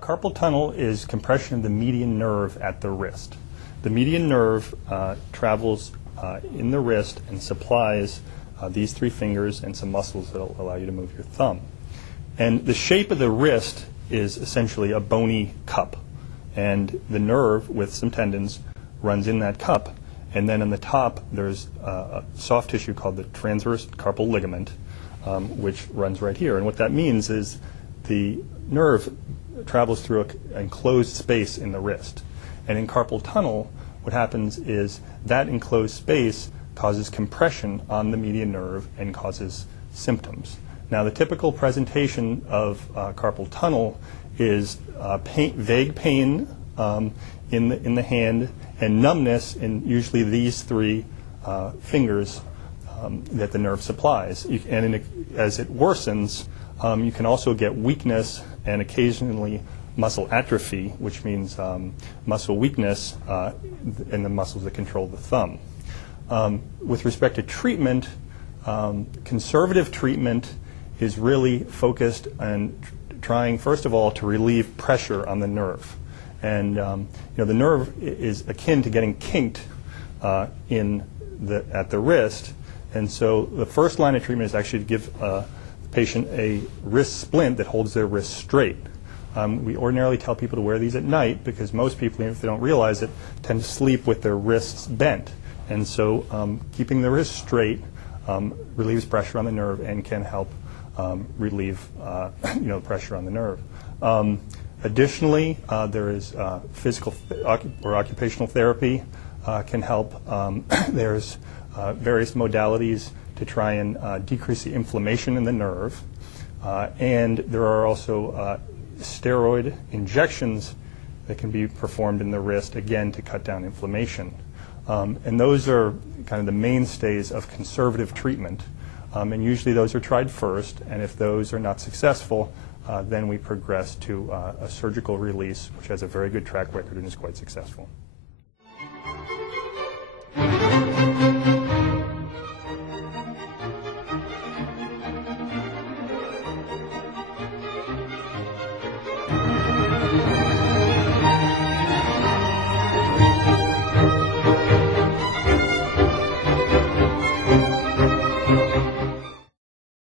Carpal tunnel is compression of the median nerve at the wrist. The median nerve travels in the wrist and supplies these three fingers and some muscles that will allow you to move your thumb. And the shape of the wrist is essentially a bony cup. And the nerve, with some tendons, runs in that cup. And then on the top, there's a soft tissue called the transverse carpal ligament, which runs right here. And what that means is the nerve travels through an enclosed space in the wrist. And in carpal tunnel, what happens is that enclosed space causes compression on the median nerve and causes symptoms. Now, the typical presentation of carpal tunnel is vague pain in the hand and numbness in usually these three fingers that the nerve supplies. As it worsens, you can also get weakness and occasionally muscle atrophy, which means muscle weakness in the muscles that control the thumb. With respect to treatment, conservative treatment is really focused on trying, first of all, to relieve pressure on the nerve. And the nerve is akin to getting kinked at the wrist. And so the first line of treatment is actually to give the patient a wrist splint that holds their wrist straight. We ordinarily tell people to wear these at night because most people, even if they don't realize it, tend to sleep with their wrists bent. And so keeping the wrist straight relieves pressure on the nerve and can help relieve pressure on the nerve. Additionally, there is physical or occupational therapy can help. There's various modalities to try and decrease the inflammation in the nerve. And there are also steroid injections that can be performed in the wrist, again, to cut down inflammation. And those are kind of the mainstays of conservative treatment. And usually those are tried first, and if those are not successful, then we progress to a surgical release, which has a very good track record and is quite successful.